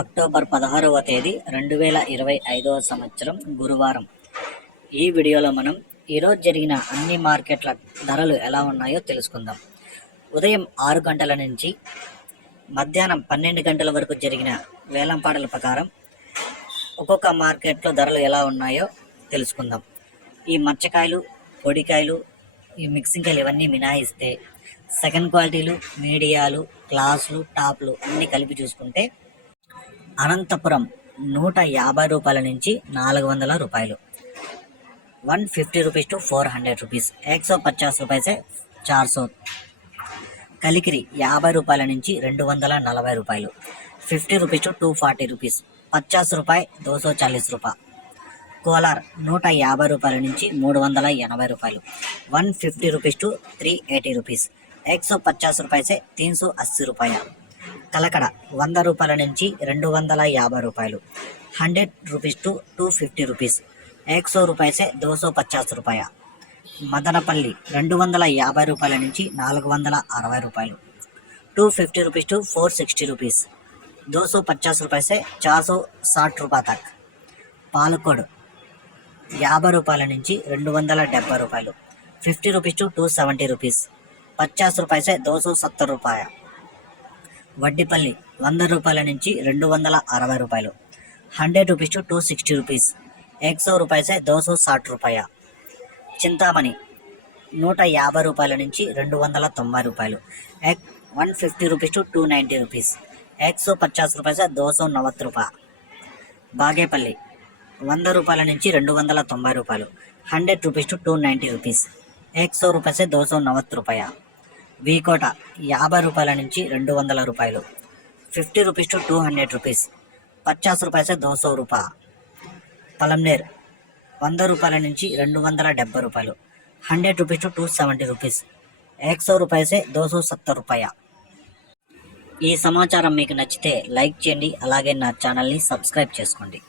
October 16వ తేదీ 2025వ సంవత్సరం గురువారం. ఈ వీడియోలో మనం ఈరోజు జరిగిన అన్ని మార్కెట్ల ధరలు ఎలా ఉన్నాయో తెలుసుకుందాం. ఉదయం 6 గంటల నుంచి మధ్యాహ్నం 12 గంటల వరకు జరిగిన వేలంపాటల ప్రకారం ఒక్కొక్క మార్కెట్లో ధరలు ఎలా ఉన్నాయో తెలుసుకుందాం. ఈ మచ్చకాయలు, పొడికాయలు, ఈ మిక్సింగ్ కాయలు ఇవన్నీ మినాయిస్తే సెకండ్ క్వాలిటీలు, మీడియాలు, క్లాసులు, టాప్లు అన్నీ కలిపి చూసుకుంటే అనంతపురం 150 రూపాయల నుంచి 400 రూపాయలు, 150 రూపీస్ టు 400 రూపీస్, 150 రూపాయలు से 400. కలికిరి 50 రూపాయల నుంచి 240 రూపాయలు, 50 రూపీస్ టు 240 రూపీస్, 50 రూపాయ 240 రూపాయలు. కోలార్ 150 రూపాయల నుంచి 380 రూపాయలు, 150 రూపీస్ టు 380 రూపీస్, 150 రూపాయలు से 380 రూపాయలు. కలకడ 100 రూపాయల నుంచి 250 రూపాయలు, 100 రూపీస్ టు 250 రూపీస్, 100 రూపాయలు से 250 రూపాయలు. మదనపల్లి 250 రూపాయల నుంచి 460 రూపాయలు, 250 రూపీస్ టు 460 రూపీస్, 250 రూపాయలు से 460 రూపాయలు तक. పాలకోడ్ 50 రూపాయల నుంచి 270 రూపాయలు, 50 రూపీస్ టు 270 రూపీస్, 50 రూపాయలు से 270 రూపాయలు. వడ్డిపల్లి 100 రూపాయల నుంచి 260 రూపాయలు, 100 రూపీస్ టు 260 రూపీస్, 100 రూపాయలు से 260 రూపాయలు. చింతామణి 150 రూపాయల నుంచి 290 రూపాయలు, 150 రూపీస్ టు 290 రూపీస్, 150 రూపాయలు से 290 రూపాయలు. బాగేపల్లి 100 రూపాయల నుంచి 290 రూపాయలు, 100 రూపీస్ టు 290 రూపీస్, 100 రూపాయలు से 290 రూపాయలు. వీకోట 50 రూపాయల నుంచి 200 రూపాయలు, 50 రూపీస్ టు 200 రూపీస్, 50 రూపాయలు से 200 రూపాయలు. పలంనేర్ 100 రూపాయల నుంచి 270 రూపాయలు, 100 రూపీస్ టు 270 రూపీస్, 100 రూపాయలు से 270 రూపాయలు. ఈ సమాచారం మీకు నచ్చితే లైక్ చేయండి, అలాగే నా ఛానల్ని సబ్స్క్రైబ్ చేసుకోండి.